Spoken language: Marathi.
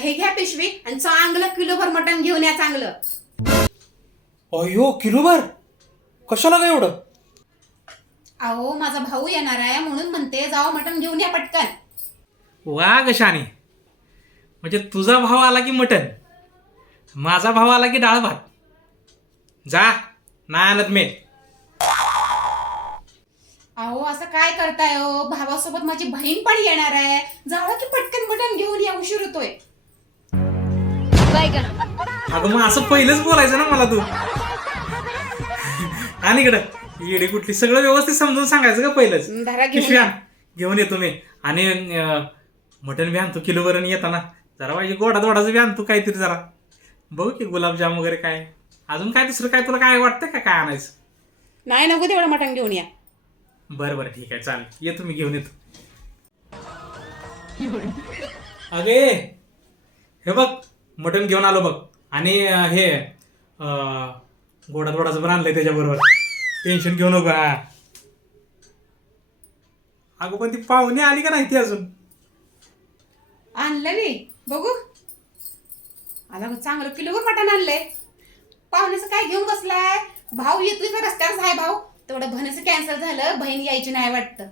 हे घ्या पिशवी आणि चांगलं किलोभर मटण घेऊन या चांगलं. अयो किलोभर? कशाला काय एवढं? अहो माझा भाऊ येणार आहे म्हणून म्हणते जावं मटण घेऊन या पटकन. वा गशाने म्हणजे तुझा भाव आला की मटन माझा भाव आला की डाळ भात? जा नाही आणत मी. अहो असं काय करताय हो? भावासोबत माझी बहीण पण येणार आहे. जावं की पटकन मटण घेऊन या उशीर होतोय. अगं मग असं पहिलंच बोलायचं ना मला तू. आणि इकडं. येडी कुठली? सगळं व्यवस्थित समजून सांगायचं का पहिलंच. घेऊन घेऊन येतो मी. आणि अं, मटण बी आणतो किलोवरून येताना. जरा पाहिजे गोडा दोडाचं बी आणतो काहीतरी जरा. बघू की गुलाबजाम वगैरे काय. अजून काय दुसरं काय तुला काय वाटतं का काय आणायचं? नाही नको तेवढं मटण घेऊन या. बरं बरं ठीक आहे चालेल. येतो मी घेऊन येतो. अगे हे बघ मटण घेऊन आलो बघ. आणि हे अं, गोडा दोडाचं पण आणलंय त्याच्याबरोबर. टेन्शन घेऊ नको हा. अगं पण ती पाहुणी आली का नाही ती अजून? आणलं मी. बघू. आला मग चांगलं किलोभर मटण आणलंय. पाहुण्याचं काय घेऊन बसलाय? भाऊ येतोय का रस्त्यावरच आहे भाऊ तेवढं भण्याचं कॅन्सल झालं बहीण यायची नाही वाटतं.